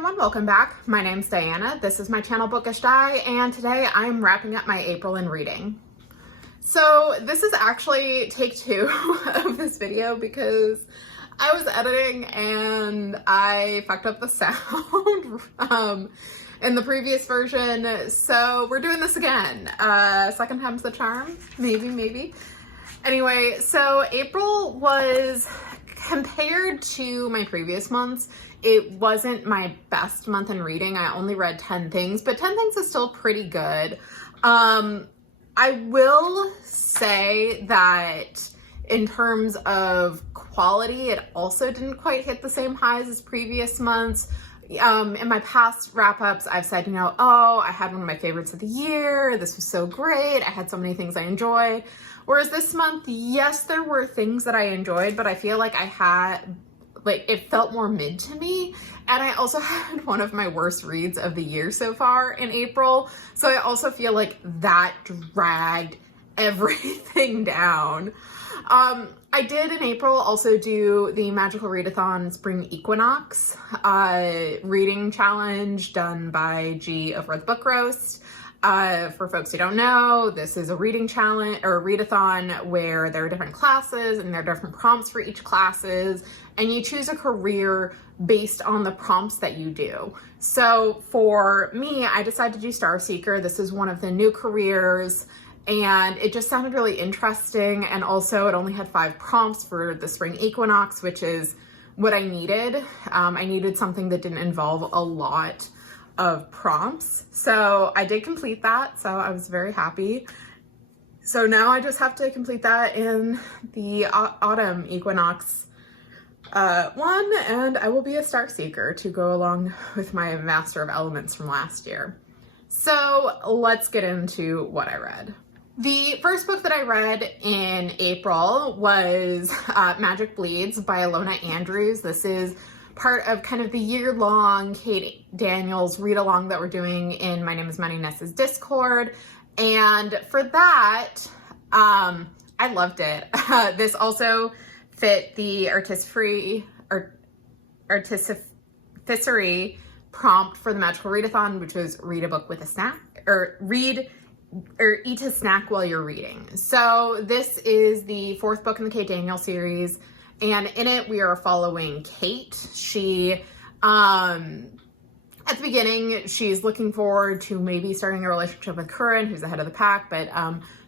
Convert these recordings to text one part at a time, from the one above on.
everyone, welcome back. My name's Diana. This is my channel Bookish Di, and today I'm wrapping up my April in reading. So this is actually take two of this video because I was editing and I fucked up the sound in the previous version. So we're doing this again. Second time's the charm, maybe. Anyway, so April was, compared to my previous months, it wasn't my best month in reading. I only read 10 things, but 10 things is still pretty good. I will say that in terms of quality, it also didn't quite hit the same highs as previous months. In my past wrap-ups, I've said, oh, I had one of my favorites of the year. This was so great. I had so many things I enjoyed. Whereas this month, yes, there were things that I enjoyed, but I feel like it felt more mid to me. And I also had one of my worst reads of the year so far in April. So I also feel like that dragged everything down. I did in April also do the Magical Readathon Spring Equinox reading challenge done by G over at the Book Roast. For folks who don't know, this is a reading challenge or a readathon where there are different classes and there are different prompts for each classes, and you choose a career based on the prompts that you do. So for me, I decided to do Star Seeker. This is one of the new careers, and it just sounded really interesting. And also it only had 5 prompts for the Spring Equinox, which is what I needed. I needed something that didn't involve a lot of prompts. So I did complete that. So I was very happy. So now I just have to complete that in the Autumn Equinox one, and I will be a Star Seeker to go along with my Master of Elements from last year. So let's get into what I read. The first book that I read in April was Magic Bleeds by Alona Andrews. This is part of kind of the year-long Kate Daniels read-along that we're doing in My Name is Money Ness's Discord. And for that, I loved it. This also fit the artificery prompt for the Magical Readathon, which was read a book with a snack, or eat a snack while you're reading. So this is the 4th book in the Kate Daniels series. And in it, we are following Kate. She, at the beginning, she's looking forward to maybe starting a relationship with Curran, who's the head of the pack, but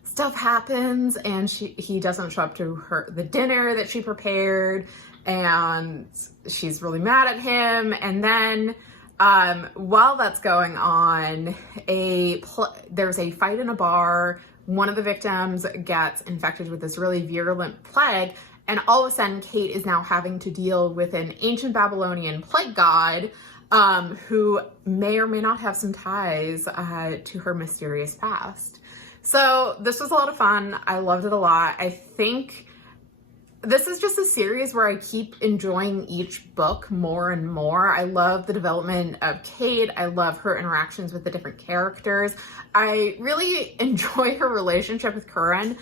stuff happens and he doesn't show up to the dinner that she prepared, and she's really mad at him. And then while that's going on, there's a fight in a bar. One of the victims gets infected with this really virulent plague. And all of a sudden, Kate is now having to deal with an ancient Babylonian plague god who may or may not have some ties to her mysterious past. So this was a lot of fun. I loved it a lot. I think this is just a series where I keep enjoying each book more and more. I love the development of Kate. I love her interactions with the different characters. I really enjoy her relationship with Curran.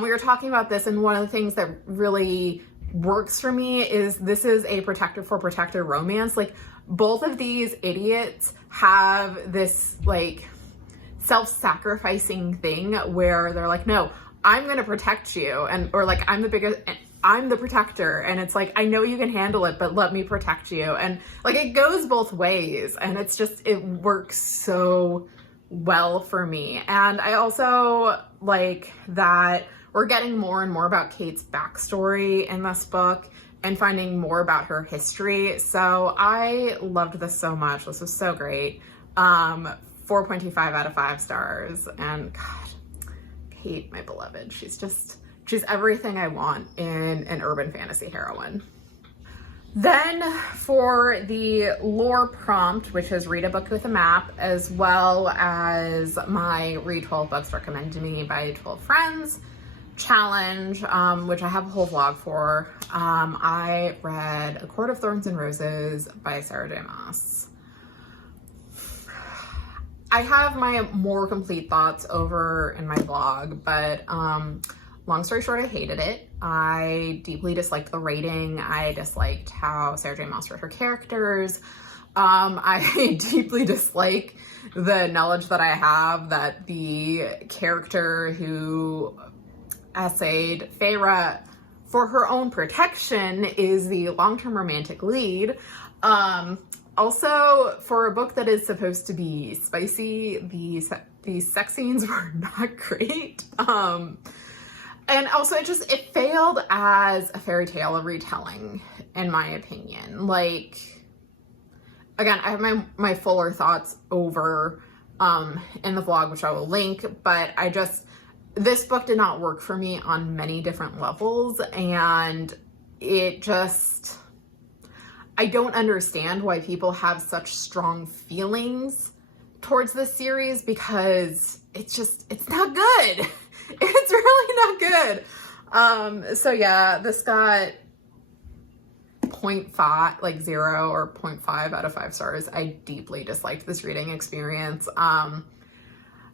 We were talking about this, and one of the things that really works for me is this is a protector for protector romance. Like, both of these idiots have this like self-sacrificing thing where they're like, no, I'm gonna protect you, or like, I'm the protector, and it's like, I know you can handle it, but let me protect you. And like, it goes both ways, and it works so well for me. And I also like that we're getting more and more about Kate's backstory in this book and finding more about her history. So I loved this so much. This was so great. 4.25 out of 5 stars. And God, Kate, my beloved, she's everything I want in an urban fantasy heroine. Then for the lore prompt, which is read a book with a map, as well as my read 12 books recommended to me by 12 friends challenge, which I have a whole vlog for, I read A Court of Thorns and Roses by Sarah J. Maas. I have my more complete thoughts over in my vlog, but long story short, I hated it. I deeply disliked the writing. I disliked how Sarah J. Maas wrote her characters. I deeply dislike the knowledge that I have that the character who essayed Feyre for her own protection is the long-term romantic lead. Also, for a book that is supposed to be spicy, these sex scenes were not great. And also it failed as a fairy tale retelling, in my opinion. Like, again, I have my fuller thoughts over in the vlog, which I will link, but this book did not work for me on many different levels, and I don't understand why people have such strong feelings towards this series, because it's not good. It's really not good. So yeah, this got 0.5, like 0 or 0.5 out of 5 stars. I deeply disliked this reading experience.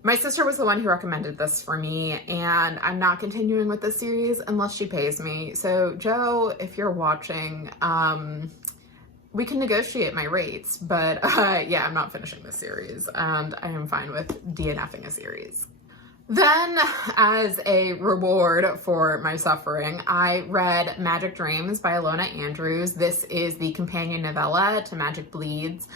My sister was the one who recommended this for me, and I'm not continuing with this series unless she pays me. So Joe, if you're watching, we can negotiate my rates, but yeah, I'm not finishing this series, and I am fine with DNFing a series. Then, as a reward for my suffering, I read Magic Dreams by Ilona Andrews. This is the companion novella to Magic Bleeds,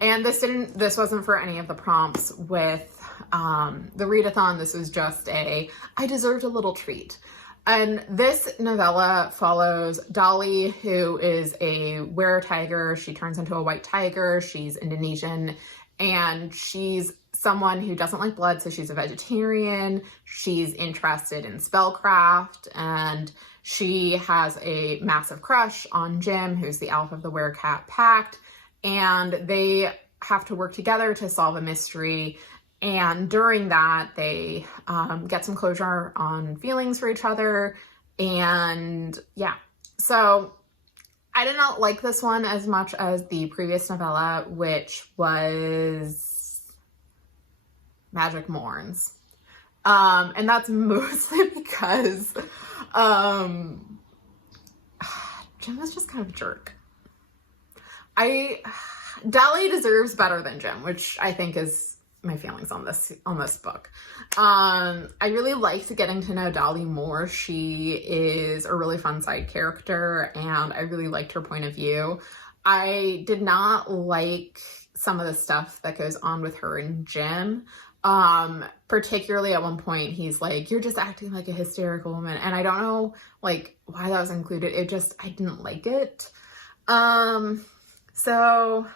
and this wasn't for any of the prompts with the readathon. This was just I deserved a little treat. And this novella follows Dolly, who is a were-tiger. She turns into a white tiger. She's Indonesian, and she's someone who doesn't like blood, so she's a vegetarian. She's interested in spellcraft, and she has a massive crush on Jim, who's the elf of the Werecat Pact, and they have to work together to solve a mystery. And during that, they get some closure on feelings for each other. And yeah, so I did not like this one as much as the previous novella, which was Magic Mourns. And that's mostly because Jim is just kind of a jerk. Dolly deserves better than Jim, which I think is my feelings on this book. I really liked getting to know Dolly more. She is a really fun side character, and I really liked her point of view. I did not like some of the stuff that goes on with her and Jim. Particularly at one point, he's like, "You're just acting like a hysterical woman." And I don't know like why that was included. I didn't like it. So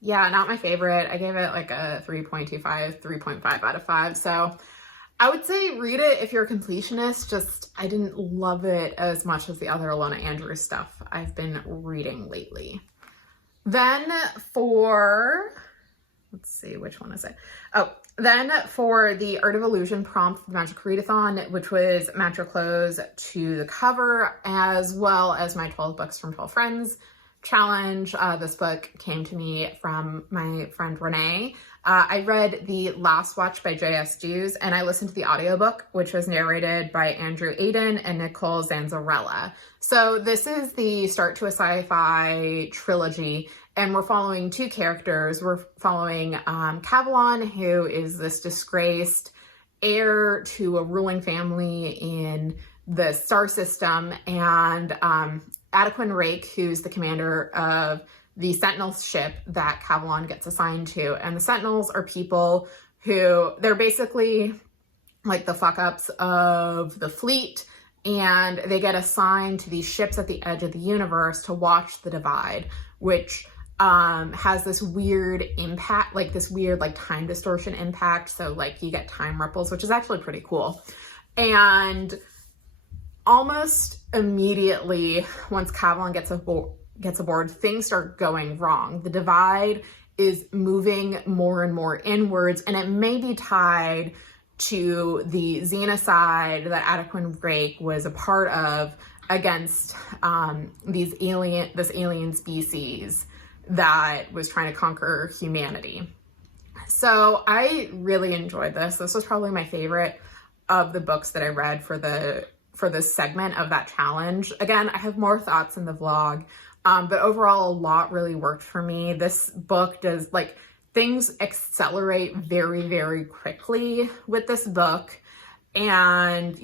yeah, not my favorite. I gave it like a 3.25, 3.5 out of 5. So I would say read it if you're a completionist. I didn't love it as much as the other Ilona Andrews stuff I've been reading lately. Then let's see, which one is it? Then for the Art of Illusion prompt for the Magic Readathon, which was Match Your Clothes to the cover, as well as my 12 books from 12 friends challenge. This book came to me from my friend Renee. I read The Last Watch by J.S. Dews, and I listened to the audiobook, which was narrated by Andrew Aiden and Nicole Zanzarella. So this is the start to a sci-fi trilogy, and we're following two characters. We're following Cavalon, who is this disgraced heir to a ruling family in the star system, and Adequin Rake, who's the commander of the Sentinel ship that Cavalon gets assigned to. And the Sentinels are people who, they're basically like the fuck-ups of the fleet, and they get assigned to these ships at the edge of the universe to watch the divide, which has this weird impact, like this weird like time distortion impact. So like you get time ripples, which is actually pretty cool. And almost immediately, once Cavalon gets aboard, things start going wrong. The divide is moving more and more inwards, and it may be tied to the xenocide that Adequin Rake was a part of against this alien species that was trying to conquer humanity. So I really enjoyed this. This was probably my favorite of the books that I read for this segment of that challenge. Again, I have more thoughts in the vlog, But overall, a lot really worked for me. This book does, like, things accelerate very, very quickly with this book, and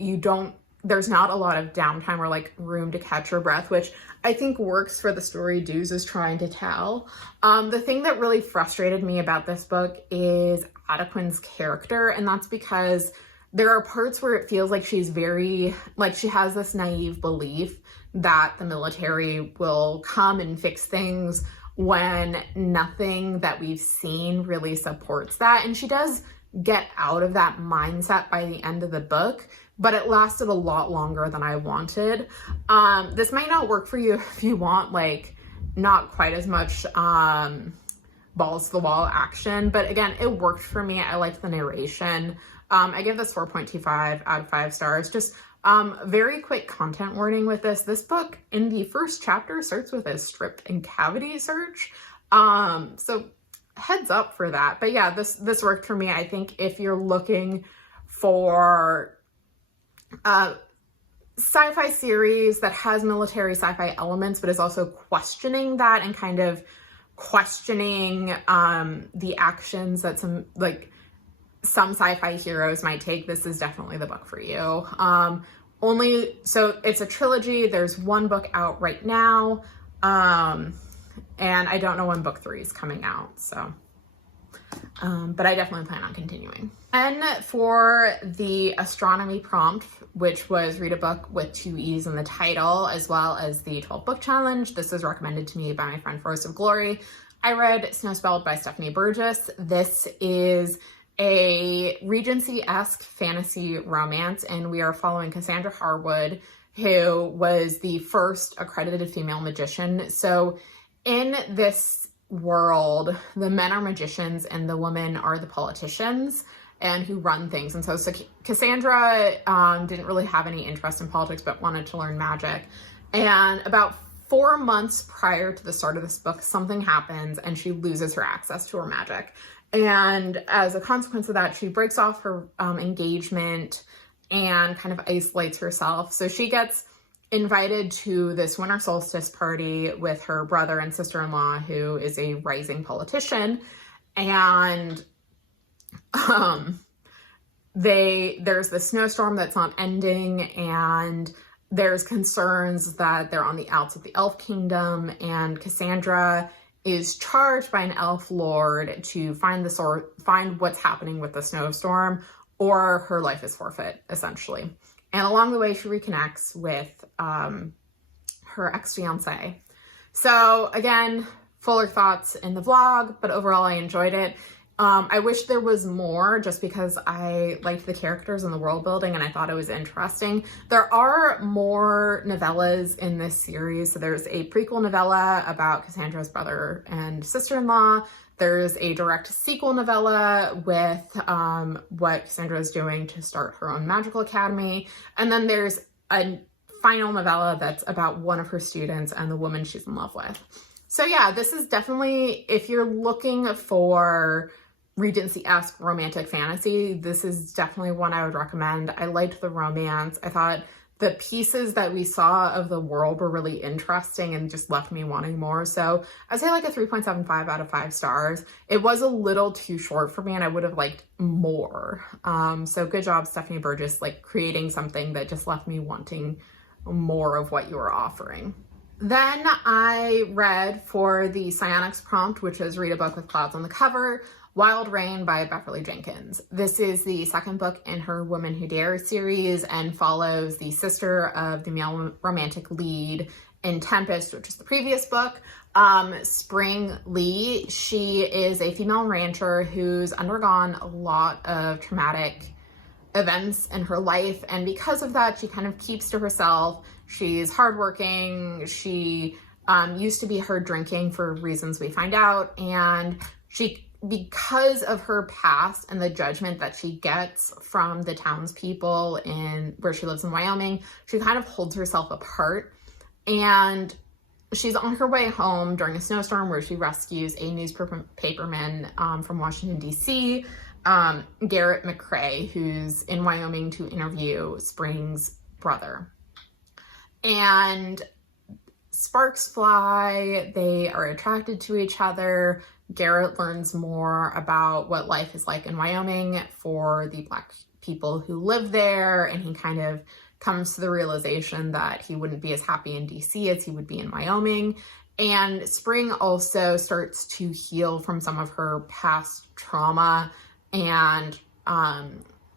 there's not a lot of downtime or like room to catch your breath, which I think works for the story Dews is trying to tell. The thing that really frustrated me about this book is Adequin's character, and that's because there are parts where it feels like she's very, like, she has this naive belief that the military will come and fix things when nothing that we've seen really supports that. And she does get out of that mindset by the end of the book, but it lasted a lot longer than I wanted. This might not work for you if you want, like, not quite as much balls to the wall action, but again, it worked for me. I liked the narration. I give this 4.25 out of 5 stars. Just very quick content warning with this. This book in the first chapter starts with a strip and cavity search. So heads up for that. But yeah, this worked for me. I think if you're looking for sci-fi series that has military sci-fi elements, but is also questioning that and kind of questioning the actions that some sci-fi heroes might take, this is definitely the book for you. So it's a trilogy. There's one book out right now, and I don't know when book 3 is coming out, so but I definitely plan on continuing. And for the astronomy prompt, which was read a book with 2 E's in the title, as well as the 12 book challenge, this was recommended to me by my friend Forest of Glory. I read Snowspelled by Stephanie Burgess. This is a Regency-esque fantasy romance, and we are following Cassandra Harwood, who was the first accredited female magician. So in this world, the men are magicians and the women are the politicians and who run things. And so Cassandra didn't really have any interest in politics, but wanted to learn magic. And about 4 months prior to the start of this book, something happens and she loses her access to her magic. And as a consequence of that, she breaks off her engagement and kind of isolates herself. So she gets invited to this winter solstice party with her brother and sister-in-law, who is a rising politician. And there's this snowstorm that's not ending, and there's concerns that they're on the outs of the elf kingdom, and Cassandra is charged by an elf lord to find what's happening with the snowstorm, or her life is forfeit, essentially. And along the way, she reconnects with her ex-fiance. So again, fuller thoughts in the vlog, but overall I enjoyed it. I wish there was more, just because I liked the characters and the world building and I thought it was interesting. There are more novellas in this series. So there's a prequel novella about Cassandra's brother and sister-in-law. There's a direct sequel novella with what Cassandra is doing to start her own magical academy. And then there's a final novella that's about one of her students and the woman she's in love with. So yeah, this is definitely, if you're looking for Regency-esque romantic fantasy, this is definitely one I would recommend. I liked the romance. I thought the pieces that we saw of the world were really interesting and just left me wanting more. So I'd say like a 3.75 out of 5 stars. It was a little too short for me and I would have liked more. So good job, Stephanie Burgess, like creating something that just left me wanting more of what you were offering. Then I read for the Psionics prompt, which is read a book with clouds on the cover, Wild Rain by Beverly Jenkins. This is the second book in her Women Who Dare series and follows the sister of the male romantic lead in Tempest, which is the previous book, Spring Lee. She is a female rancher who's undergone a lot of traumatic events in her life, and because of that, she kind of keeps to herself. She's hardworking. She used to be heard drinking for reasons we find out, and because of her past and the judgment that she gets from the townspeople where she lives in Wyoming, she kind of holds herself apart. And she's on her way home during a snowstorm where she rescues a newspaperman from Washington, D.C., Garrett McCrae, who's in Wyoming to interview Spring's brother. And sparks fly, they are attracted to each other. Garrett learns more about what life is like in Wyoming for the Black people who live there, and he kind of comes to the realization that he wouldn't be as happy in DC as he would be in Wyoming. And Spring also starts to heal from some of her past trauma and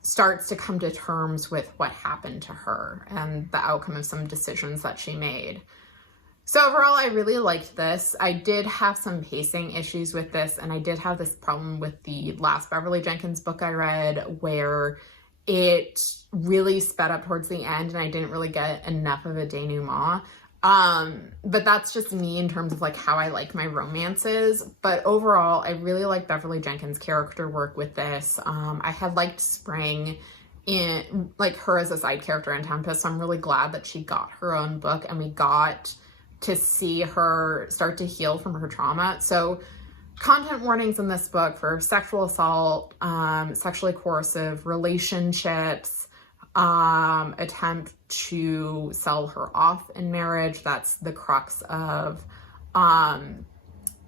starts to come to terms with what happened to her and the outcome of some decisions that she made. So overall, I really liked this. I did have some pacing issues with this, and I did have this problem with the last Beverly Jenkins book I read where it really sped up towards the end and I didn't really get enough of a denouement. But that's just me in terms of like how I like my romances. But overall, I really like Beverly Jenkins' character work with this. I had liked Spring in like her as a side character in Tempest, so I'm really glad that she got her own book and we got to see her start to heal from her trauma. So content warnings in this book for sexual assault, sexually coercive relationships, attempt to sell her off in marriage. That's the crux of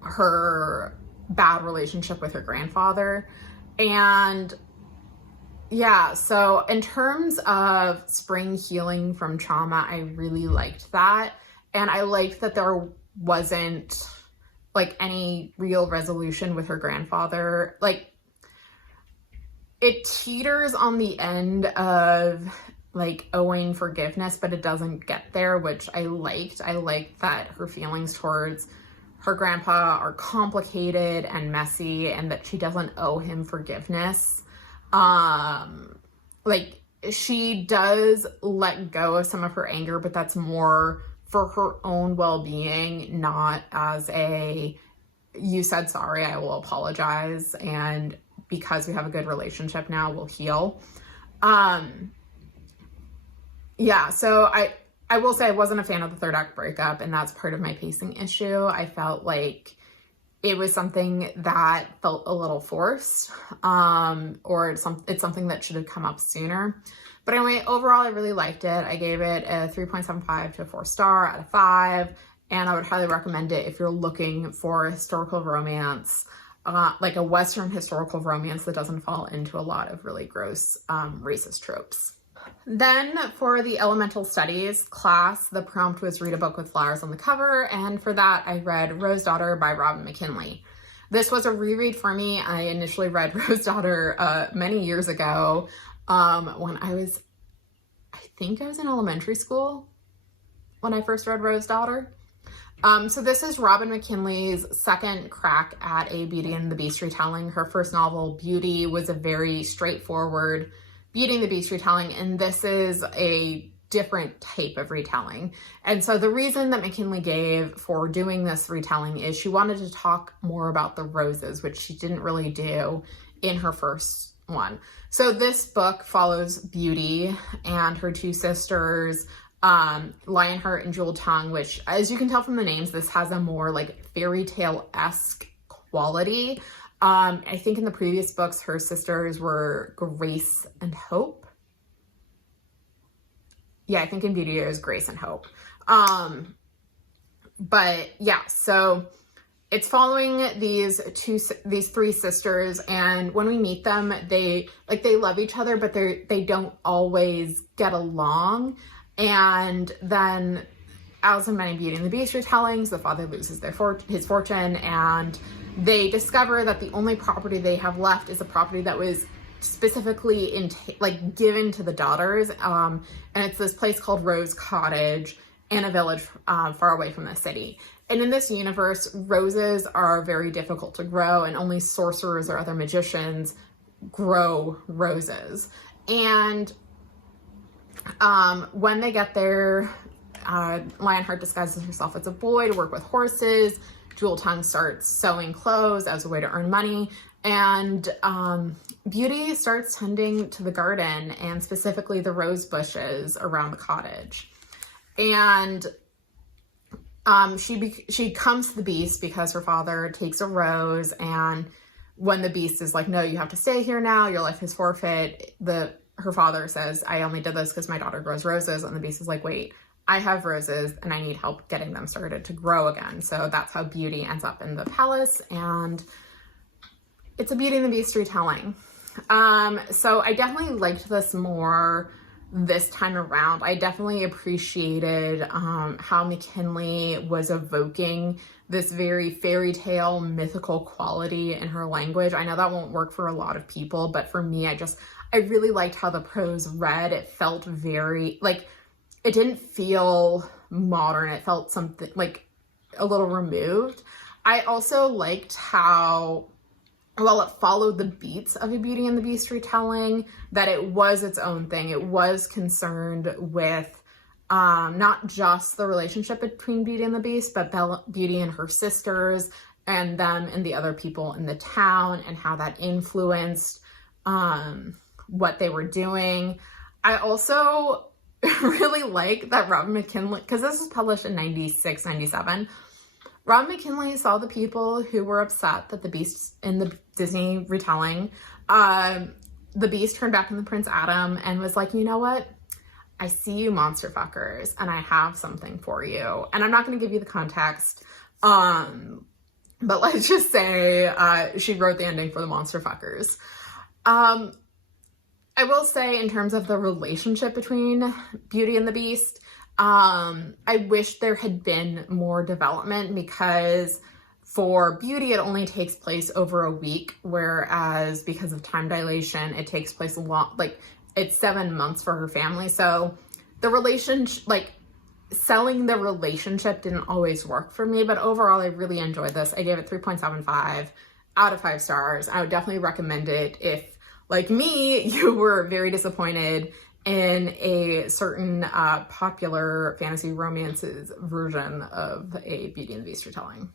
her bad relationship with her grandfather. And yeah, so in terms of Spring healing from trauma, I really liked that. And I liked that there wasn't like any real resolution with her grandfather. Like it teeters on the end of like owing forgiveness, but it doesn't get there, which I liked. I liked that her feelings towards her grandpa are complicated and messy and that she doesn't owe him forgiveness. Like she does let go of some of her anger, but that's more for her own well-being, not as a, you said sorry, I will apologize, and because we have a good relationship now, we'll heal. Yeah, so I will say I wasn't a fan of the third act breakup, and that's part of my pacing issue. I felt like it was something that felt a little forced, or it's something that should have come up sooner. But anyway, overall, I really liked it. I gave it a 3.75 to a 4-star out of 5, and I would highly recommend it if you're looking for a historical romance, like a Western historical romance that doesn't fall into a lot of really gross racist tropes. Then for the elemental studies class, the prompt was read a book with flowers on the cover, and for that I read Rose Daughter by Robin McKinley. This was a reread for me. I initially read Rose Daughter many years ago when I think I was in elementary school when I first read Rose Daughter. So this is Robin McKinley's second crack at a Beauty and the Beast retelling. Her first novel, Beauty, was a very straightforward Beauty and the Beast retelling, and this is a different type of retelling. And so the reason that McKinley gave for doing this retelling is she wanted to talk more about the roses, which she didn't really do in her first one. So this book follows Beauty and her two sisters, Lionheart and Jewel Tongue, which, as you can tell from the names, this has a more like fairy tale-esque quality. I think in the previous books, her sisters were Grace and Hope. Yeah, I think in Beauty it was Grace and Hope. But yeah, so it's following these three sisters, and when we meet them, they love each other, but they don't always get along. And then, as in many Beauty and the Beast retellings, the father loses his fortune, and they discover that the only property they have left is a property that was specifically given to the daughters, and it's this place called Rose Cottage in a village far away from the city. And in this universe, roses are very difficult to grow, and only sorcerers or other magicians grow roses. And when they get there, Lionheart disguises herself as a boy to work with horses. Jewel Tongue starts sewing clothes as a way to earn money. And Beauty starts tending to the garden, and specifically the rose bushes around the cottage. And she comes to the Beast because her father takes a rose, and when the Beast is like, no, you have to stay here now, your life is forfeit, her father says, I only did this because my daughter grows roses. And the Beast is like, wait, I have roses and I need help getting them started to grow again. So that's how Beauty ends up in the palace, and it's a Beauty and the Beast retelling. So I definitely liked this more this time around. I definitely appreciated how McKinley was evoking this very fairy tale mythical quality in her language. I know that won't work for a lot of people, but for me, I really liked how the prose read. It felt very, like, it didn't feel modern. It felt something like a little removed. I also liked how, while it followed the beats of a Beauty and the Beast retelling, that it was its own thing. It was concerned with not just the relationship between Beauty and the Beast, but Beauty and her sisters and them and the other people in the town, and how that influenced what they were doing. I also really like that Robin McKinley, because this was published in 96, 97, Robin McKinley saw the people who were upset that the Beast in the Disney retelling, the Beast turned back into Prince Adam, and was like, you know what? I see you monster fuckers, and I have something for you. And I'm not going to give you the context, but let's just say she wrote the ending for the monster fuckers. I will say, in terms of the relationship between Beauty and the Beast, I wish there had been more development, because for Beauty, it only takes place over a week, whereas because of time dilation, it takes place a lot, like, it's 7 months for her family. So the relationship, like, selling the relationship didn't always work for me, but overall, I really enjoyed this. I gave it 3.75 out of 5 stars. I would definitely recommend it if, like me, you were very disappointed in a certain popular fantasy romances version of a Beauty and the Beast retelling.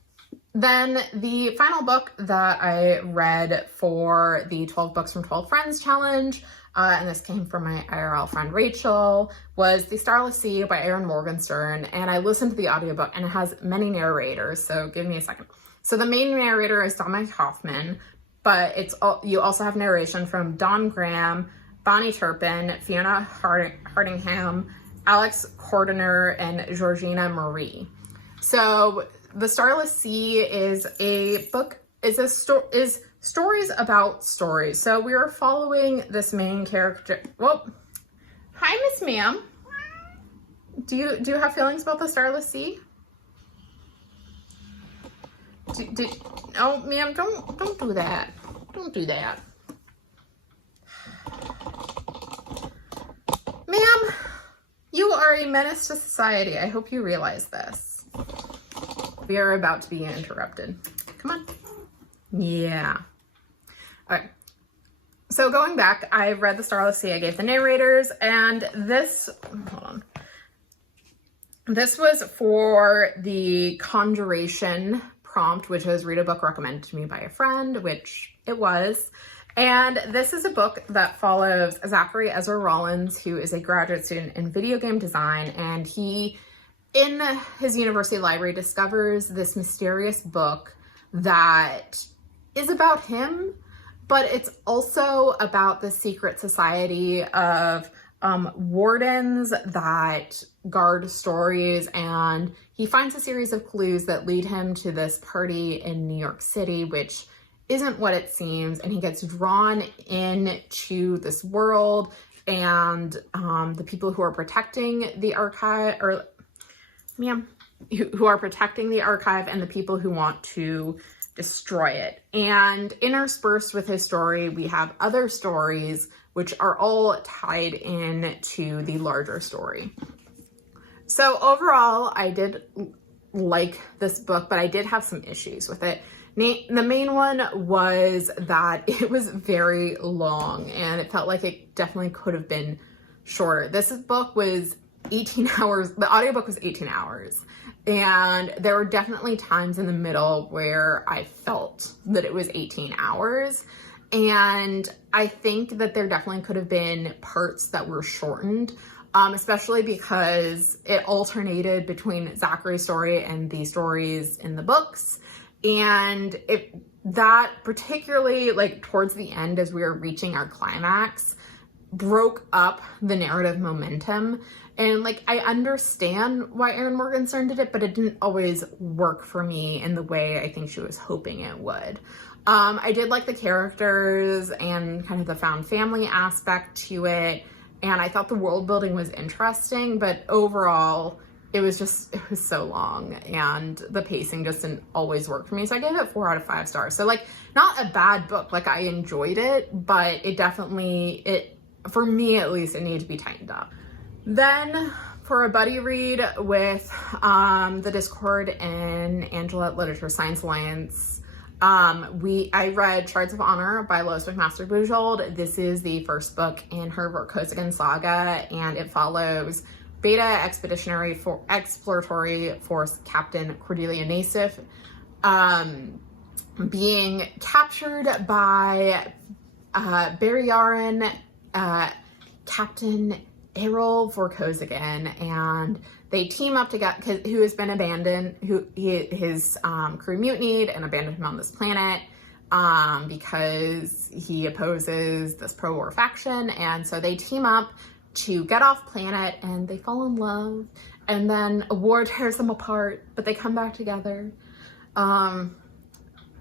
Then the final book that I read for the 12 Books from 12 Friends challenge, and this came from my IRL friend Rachel, was The Starless Sea by Erin Morgenstern. And I listened to the audiobook, and it has many narrators, so give me a second. So the main narrator is Dominic Hoffman, but you also have narration from Don Graham, Bonnie Turpin, Fiona Hardingham, Alex Cordiner, and Georgina Marie. So The Starless Sea is a book, is stories about stories. So we are following this main character. Well, hi, Miss Ma'am. Do you have feelings about The Starless Sea? Oh, ma'am, don't do that. Don't do that. Ma'am, you are a menace to society. I hope you realize this. We are about to be interrupted. Come on. Yeah. All right. So going back, I read The Starless Sea. I gave the narrators, and this, hold on. This was for the Conjuration prompt, which was read a book recommended to me by a friend, which it was. And this is a book that follows Zachary Ezra Rollins, who is a graduate student in video game design, and he, in his university library, discovers this mysterious book that is about him, but it's also about the secret society of wardens that guard stories, and he finds a series of clues that lead him to this party in New York City, which isn't what it seems, and he gets drawn into this world, and the people who are protecting the archive, or ma'am, who are protecting the archive, and the people who want to destroy it. And interspersed with his story, we have other stories which are all tied in to the larger story. So overall, I did like this book, but I did have some issues with it. The main one was that it was very long, and it felt like it definitely could have been shorter. This book was 18 hours. The audiobook was 18 hours. And there were definitely times in the middle where I felt that it was 18 hours. And I think that there definitely could have been parts that were shortened, especially because it alternated between Zachary's story and the stories in the books. And that particularly, like, towards the end, as we were reaching our climax, broke up the narrative momentum. And like, I understand why Erin Morgenstern did it, but it didn't always work for me in the way I think she was hoping it would. I did like the characters and kind of the found family aspect to it. And I thought the world building was interesting, but overall it was so long and the pacing just didn't always work for me. So I gave it 4 out of 5 stars. So like, not a bad book. Like, I enjoyed it, but it definitely, for me at least, it needed to be tightened up. Then for a buddy read with The Discord and Angela at Literature Science Alliance, I read Shards of Honor by Lois McMaster Bujold. This is the first book in her Vorkosigan saga, and it follows Beta Exploratory Force Captain Cordelia Nassif being captured by Barry Yaren, Captain Errol Vorkosigan, and they team up together, who has been abandoned, his crew mutinied and abandoned him on this planet because he opposes this pro-war faction. And so they team up to get off planet, and they fall in love, and then a war tears them apart, but they come back together. I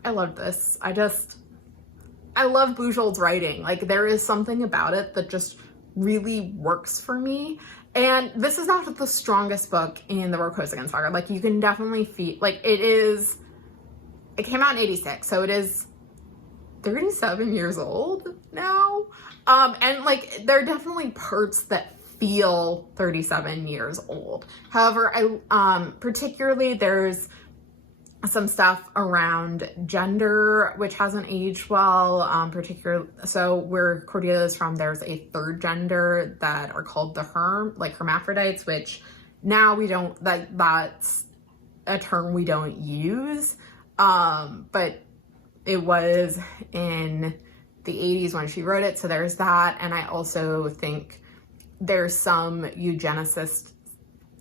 love this. I love Bujold's writing. Like, there is something about it that just really works for me. And this is not the strongest book in the Vorkosigan saga. Like, you can definitely feel, like, it came out in 86, so it is 37 years old now. And like, there are definitely parts that feel 37 years old. However, particularly there's some stuff around gender, which hasn't aged well, so where Cordelia is from, there's a third gender that are called the hermaphrodites, which now we don't, that's a term we don't use, but it was in the 80s when she wrote it, so there's that. And I also think there's some eugenicist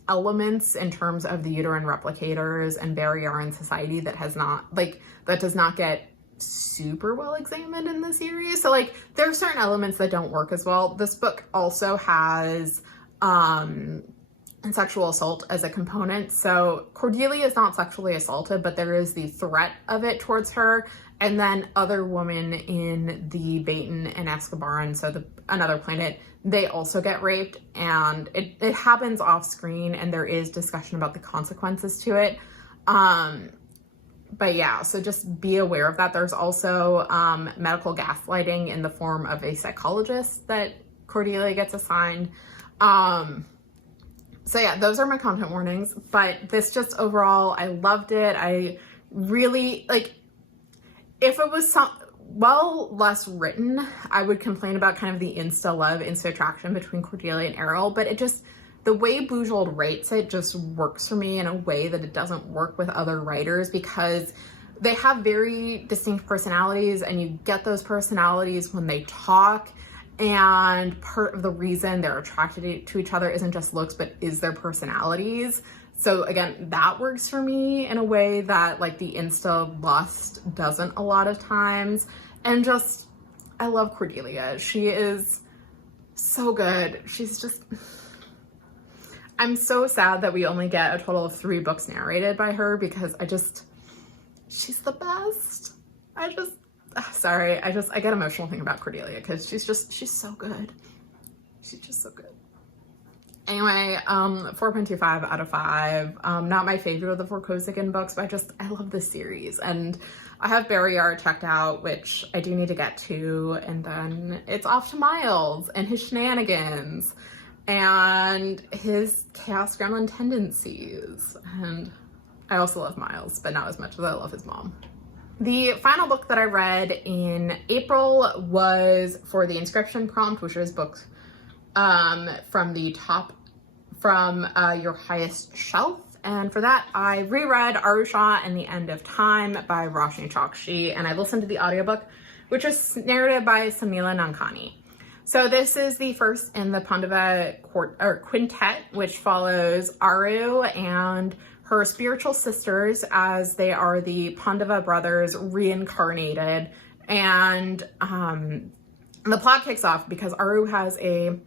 elements in terms of the uterine replicators and Barry Yaren society that does not get super well examined in the series. So like, there are certain elements that don't work as well. This book also has sexual assault as a component. So Cordelia is not sexually assaulted, but there is the threat of it towards her. And then other women in the Baton and Escobaran, so another planet, they also get raped, and it happens off screen, and there is discussion about the consequences to it. But yeah, so just be aware of that. There's also medical gaslighting in the form of a psychologist that Cordelia gets assigned. So yeah, those are my content warnings, but this just overall, I loved it. I really, like, if it was less written, I would complain about kind of the insta love, insta attraction between Cordelia and Errol, but the way Bujold writes it just works for me in a way that it doesn't work with other writers, because they have very distinct personalities, and you get those personalities when they talk. And part of the reason they're attracted to each other isn't just looks, but is their personalities. So again, that works for me in a way that like the insta lust doesn't a lot of times. And just, I love Cordelia. She is so good. I'm so sad that we only get a total of 3 books narrated by her, because she's the best. Sorry, I get emotional thinking about Cordelia, because she's so good. She's just so good. Anyway, 4.25 out of 5. Not my favorite of the Vorkosigan books, but I love this series. And I have Barry Yaren checked out, which I do need to get to. And then it's off to Miles and his shenanigans and his chaos gremlin tendencies. And I also love Miles, but not as much as I love his mom. The final book that I read in April was For the Inscription Prompt, which is book from Your Highest Shelf. And for that, I reread Arusha and the End of Time by Roshni Chokshi, and I listened to the audiobook, which is narrated by Samila Nankani. So this is the first in the Pandava quintet, which follows Aru and her spiritual sisters, as they are the Pandava brothers reincarnated, and the plot kicks off because Aru has a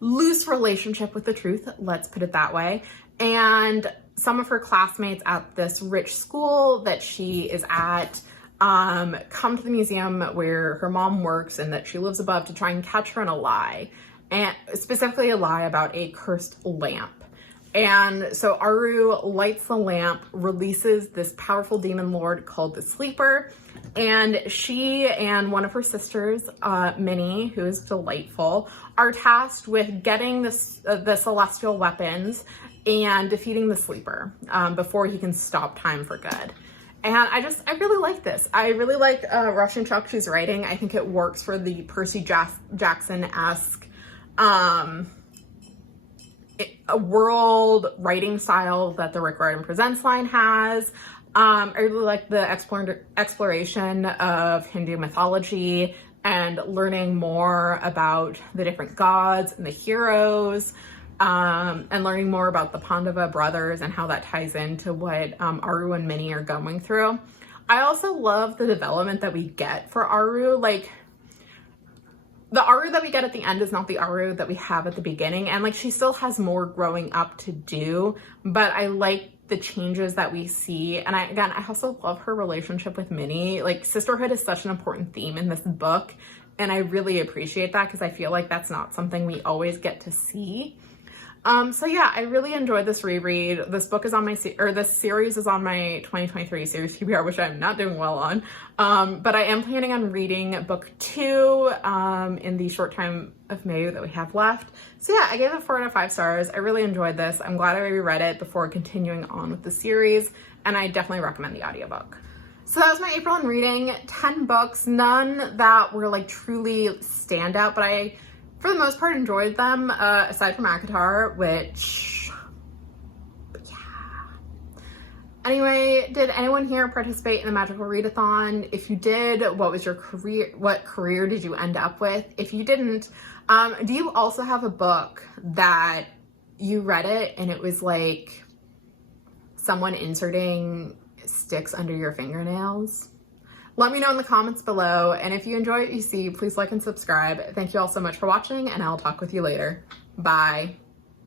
loose relationship with the truth, let's put it that way. And some of her classmates at this rich school that she is at come to the museum where her mom works and that she lives above to try and catch her in a lie, and specifically a lie about a cursed lamp. And so Aru lights the lamp, releases this powerful demon lord called the Sleeper, and she and one of her sisters, Minnie, who is delightful, are tasked with getting the celestial weapons and defeating the Sleeper before he can stop time for good. And I really like this. I really like Russian Chukchi's writing. I think it works for the Percy Jackson-esque a world writing style that the Rick Riordan Presents line has. I really like the exploration of Hindu mythology and learning more about the different gods and the heroes, and learning more about the Pandava brothers and how that ties into what Aru and Minnie are going through. I also love the development that we get for Aru. Like, the Aru that we get at the end is not the Aru that we have at the beginning, and like she still has more growing up to do, but I like the changes that we see. And I also love her relationship with Minnie. Like, sisterhood is such an important theme in this book, and I really appreciate that because I feel like that's not something we always get to see. So yeah, I really enjoyed this reread. This book is on my, this series is on my 2023 series TBR, which I'm not doing well on. But I am planning on reading book 2 in the short time of May that we have left. So yeah, I gave it 4 out of 5 stars. I really enjoyed this. I'm glad I reread it before continuing on with the series, and I definitely recommend the audiobook. So that was my April in reading. 10 books, none that were like truly standout, but I, for the most part, enjoyed them, aside from ACOTAR, which, yeah. Anyway, did anyone here participate in the Magical Readathon? If you did, what was your career? What career did you end up with? If you didn't, do you also have a book that you read it and it was like someone inserting sticks under your fingernails? Let me know in the comments below, and if you enjoy what you see, please like and subscribe. Thank you all so much for watching, and I'll talk with you later. Bye.